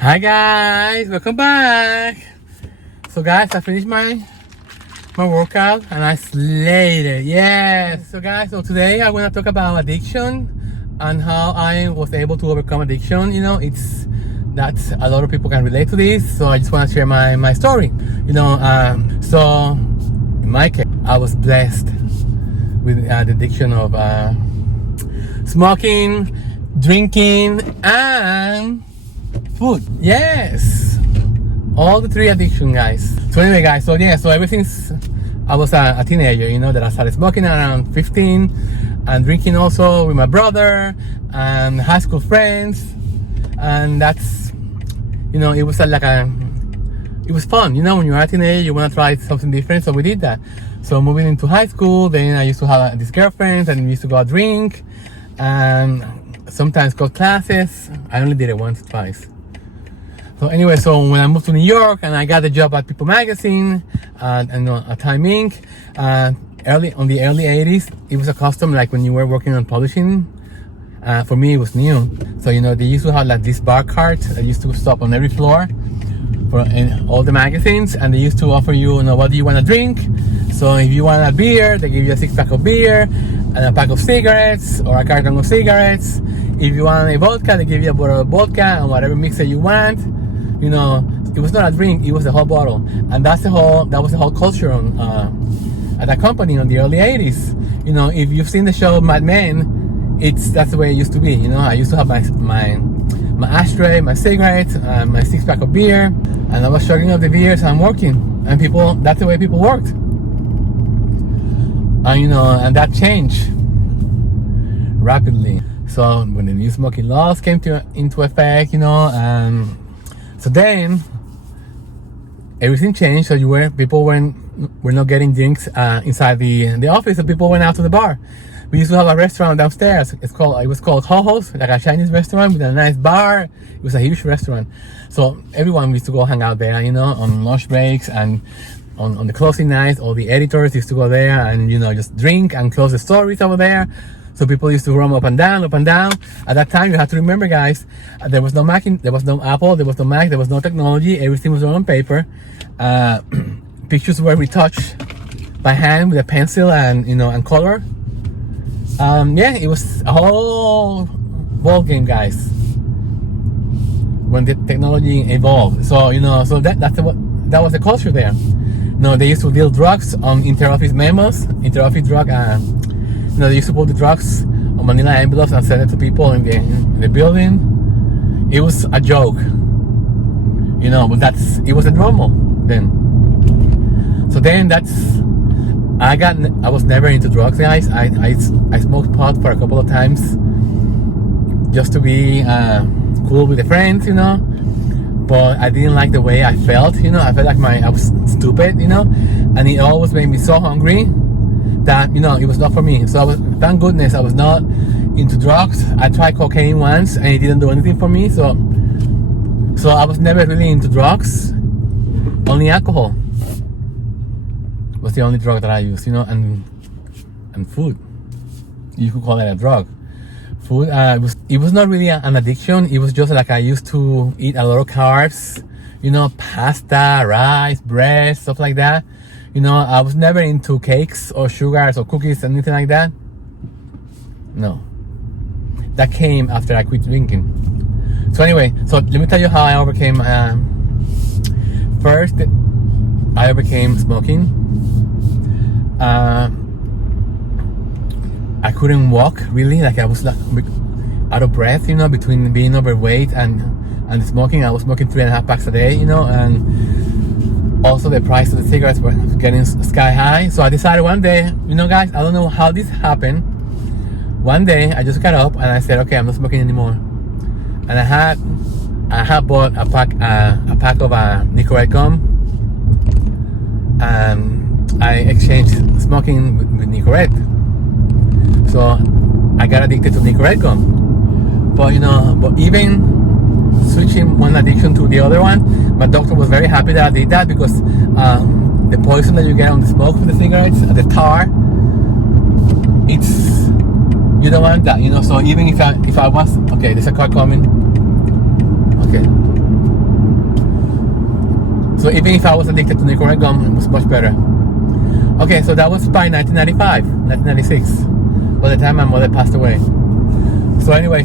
Hi guys, welcome back. So guys, I finished my workout and I slayed it. Yes. So guys, so today I want to talk about addiction and how I was able to overcome addiction. It's that a lot of people can relate to this. So I just want to share my story. So in my case, I was blessed with the addiction of smoking, drinking, and food. Yes, all the three addiction, guys. So anyway, guys, so ever since I was a teenager, that I started smoking around 15 and drinking also with my brother and high school friends, and that's it was it was fun. When you're a teenager, you want to try something different, so we did that. So moving into high school, then I used to have these girlfriends and we used to go out drink and sometimes go classes. I only did it once or twice. So anyway, so when I moved to New York and I got a job at People Magazine and at Time Inc. Early 80s, it was a custom, like when you were working on publishing. For me, it was new. So they used to have like this bar cart that used to stop on every floor in all the magazines, and they used to offer you, what do you want to drink? So if you want a beer, they give you a 6-pack of beer and a pack of cigarettes or a carton of cigarettes. If you want a vodka, they give you a bottle of vodka and whatever mixer you want. It was not a drink, it was the whole bottle. And that was the whole culture at that company in the early 80s. If you've seen the show Mad Men, that's the way it used to be. I used to have my ashtray, my cigarettes, my 6-pack of beer, and I was chugging up the beers and working. And that's the way people worked. And that changed rapidly. So when the new smoking laws came into effect, so then everything changed. So people were not getting drinks inside the office, so people went out to the bar. We used to have a restaurant downstairs. It was called Ho-Ho's, like a Chinese restaurant with a nice bar. It was a huge restaurant. So everyone used to go hang out there, on lunch breaks and on the closing nights. All the editors used to go there and, just drink and close the stories over there. So people used to roam up and down. At that time, you have to remember, guys, there was no Mac, there was no Apple, there was no Mac, there was no technology. Everything was done on paper. Pictures were retouched by hand with a pencil and color. It was a whole ball game, guys, when the technology evolved. So that was the culture there. They used to deal drugs on interoffice memos, interoffice drug. They used to put the drugs on manila envelopes and send it to people in the building. It was a joke, but it was a normal then. So then I was never into drugs, guys. I smoked pot for a couple of times just to be cool with the friends, but I didn't like the way I felt. I felt like I was stupid, and it always made me so hungry that it was not for me. So thank goodness I was not into drugs. I tried cocaine once and it didn't do anything for me. So I was never really into drugs. Only alcohol was the only drug that I used, and food. You could call it a drug. Food, it was not really an addiction. It was just like I used to eat a lot of carbs, pasta, rice, bread, stuff like that. I was never into cakes or sugars or cookies, anything like that. No. That came after I quit drinking. So anyway, so let me tell you how I overcame. First, I overcame smoking. I couldn't walk, really. Like I was out of breath, between being overweight and smoking. I was smoking 3.5 packs a day, and also the price of the cigarettes were getting sky high. So I decided one day, guys, I don't know how this happened. One day I just got up and I said, okay, I'm not smoking anymore. And I had bought a pack of Nicorette gum, and I exchanged smoking with Nicorette. So I got addicted to Nicorette gum. But even switching one addiction to the other one, my doctor was very happy that I did that, because the poison that you get on the smoke with the cigarettes, the tar, you don't want that, So even if I was, okay, there's a car coming. Okay. So even if I was addicted to nicotine and gum, it was much better. Okay, so that was by 1995, 1996, by the time my mother passed away. So anyway,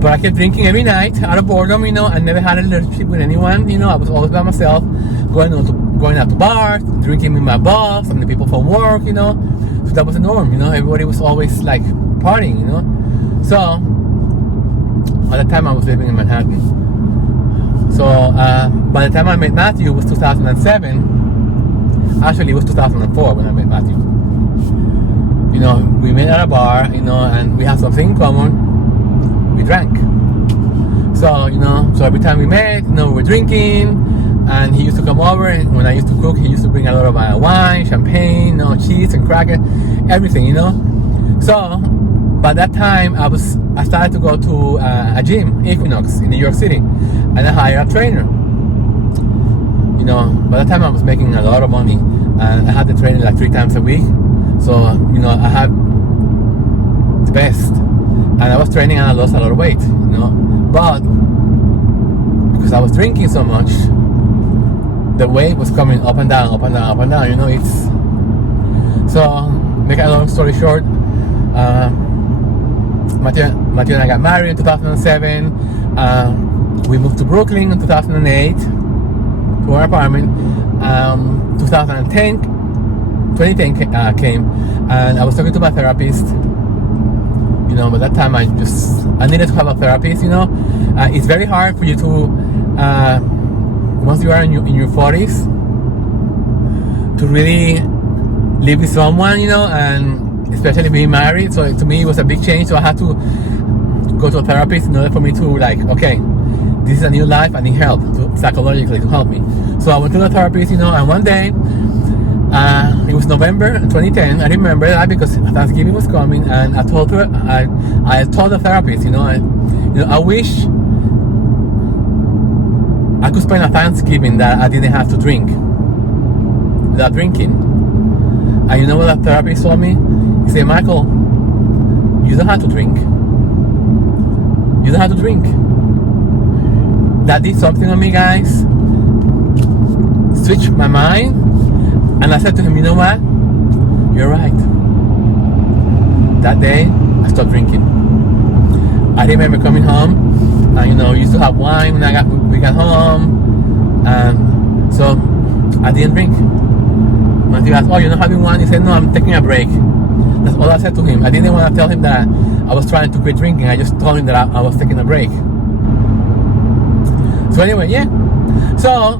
but I kept drinking every night out of boredom, you know. I never had a relationship with anyone, you know. I was always by myself, going out to bars, drinking with my boss and the people from work, you know. So that was the norm, you know. Everybody was always like partying, you know. So at the time I was living in Manhattan. So by the time I met Matthew, it was 2007. Actually, it was 2004 when I met Matthew. You know, we met at a bar, you know, and we had something in common. We drank. So, you know, so every time we met, you know, we were drinking, and he used to come over, and when I used to cook, he used to bring a lot of wine, champagne, you know, cheese and cracker, everything, you know. So by that time, I started to go to a gym, Equinox, in New York City, and I hired a trainer. You know, by that time I was making a lot of money, and I had the training like 3 times a week. So, you know, I had the best, and I was training and I lost a lot of weight, you know. But because I was drinking so much, the weight was coming up and down, up and down, up and down. You know, it's so. Make a long story short, Matthew and I got married in 2007. We moved to Brooklyn in 2008 to our apartment. 2010 came, and I was talking to my therapist. You know, by that time I needed to have a therapist. You know, it's very hard for you to once you are in your 40s to really live with someone. You know, and especially being married. So to me it was a big change. So I had to go to a therapist in order for me to like, okay, this is a new life. I need help psychologically to help me. So I went to the therapist, you know, and one day, it was November 2010. I remember that because Thanksgiving was coming, and I told her, I told the therapist, you know, I wish I could spend a Thanksgiving that I didn't have to drink, without drinking. And you know what the therapist told me? He said, Michael, you don't have to drink. You don't have to drink. That did something on me, guys. Switched my mind, and I said to him, you know what? You're right. That day, I stopped drinking. I remember coming home, and you know, we used to have wine when we got home, and so I didn't drink. Matthew asked, oh, you're not having wine? He said, no, I'm taking a break. That's all I said to him. I didn't want to tell him that I was trying to quit drinking. I just told him that I was taking a break. So anyway, yeah. So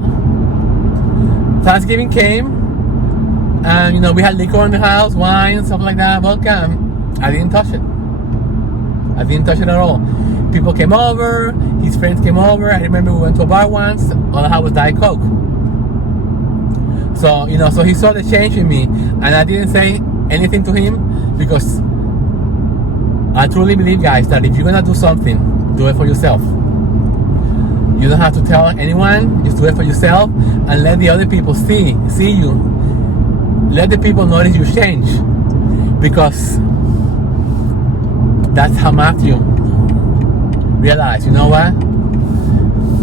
Thanksgiving came, and you know, we had liquor in the house, wine, stuff like that, vodka. I didn't touch it. I didn't touch it at all. People came over, his friends came over. I remember we went to a bar once. All I had was Diet Coke. So, you know, so he saw the change in me, and I didn't say anything to him because I truly believe, guys, that if you're gonna do something, do it for yourself. You don't have to tell anyone, just do it for yourself, and let the other people see you. Let the people notice you change, because that's how Matthew realized, you know what?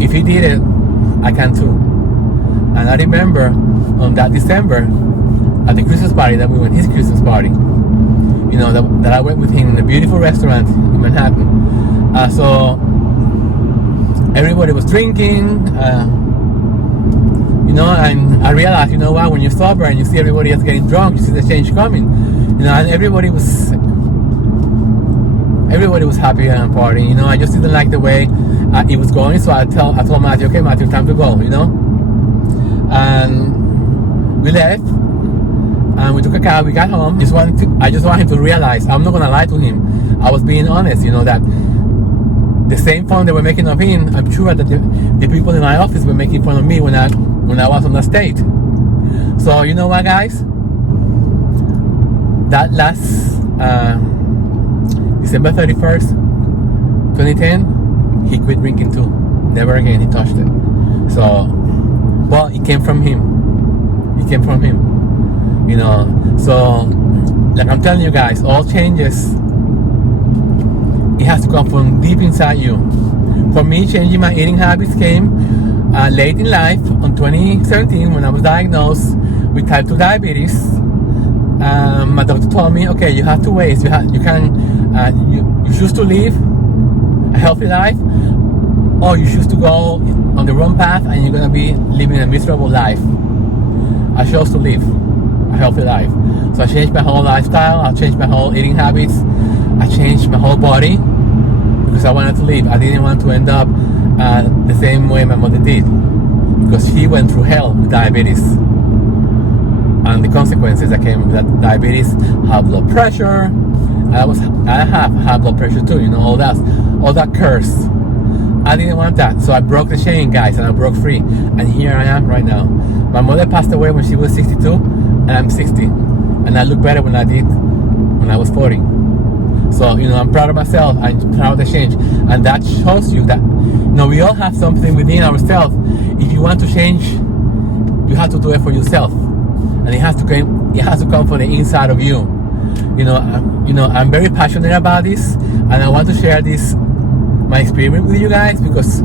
If he did it, I can too. And I remember on that December, at the Christmas party that we went, his Christmas party, you know, that I went with him in a beautiful restaurant in Manhattan. So everybody was drinking, you know, and I realized, you know what, when you're sober and you see everybody else getting drunk, you see the change coming, you know, and everybody was happy and partying, you know. I just didn't like the way it was going, so I told Matthew, okay, Matthew, time to go, you know. And we left, and we took a cab. We got home. I just want him to realize, I'm not gonna lie to him. I was being honest, you know, that the same fun they were making of him, I'm sure that the people in my office were making fun of me when I was on the stage. So you know what, guys? That last December 31st, 2010, he quit drinking too. Never again he touched it. So, well, it came from him. It came from him. You know, so like I'm telling you guys, all changes, it has to come from deep inside you. For me, changing my eating habits came late in life, on 2017, when I was diagnosed with type 2 diabetes. My doctor told me, okay, you have two ways. You choose to live a healthy life, or you choose to go on the wrong path and you're gonna be living a miserable life. I chose to live a healthy life. So I changed my whole lifestyle, I changed my whole eating habits, I changed my whole body because I wanted to live. I didn't want to end up the same way my mother did, because she went through hell with diabetes and the consequences that came with that diabetes, high blood pressure. I have high blood pressure too, you know, all that curse. I didn't want that, so I broke the chain, guys, and I broke free, and here I am right now. My mother passed away when she was 62, and I'm 60, and I look better when I did when I was 40. So, you know, I'm proud of myself, I'm proud of the change, and that shows you that, you know, we all have something within ourselves. If you want to change, you have to do it for yourself, and it has to come from the inside of you. You know, I'm very passionate about this, and I want to share my experience with you guys, because,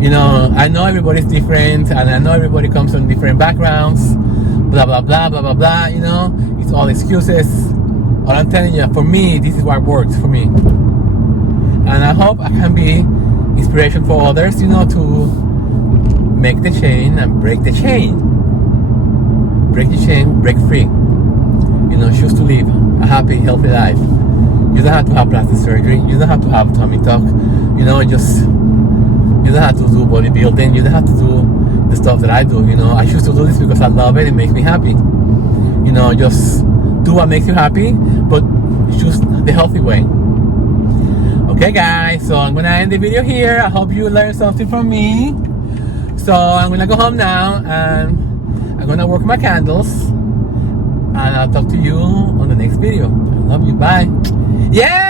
you know, I know everybody's different, and I know everybody comes from different backgrounds, blah blah blah blah blah blah, you know, it's all excuses. All I'm telling you, for me, this is what works for me, and I hope I can be inspiration for others, you know, to make the chain and break the chain, break free, you know, choose to live a happy, healthy life. You don't have to have plastic surgery, you don't have to have tummy tuck, you know, you don't have to do bodybuilding, you don't have to do the stuff that I do, you know. I choose to do this because I love it, it makes me happy. You know, just do what makes you happy, but choose the healthy way. Okay guys, so I'm gonna end the video here. I hope you learned something from me. So I'm gonna go home now, and I'm gonna work my candles, and I'll talk to you on the next video. I love you, bye. Yeah!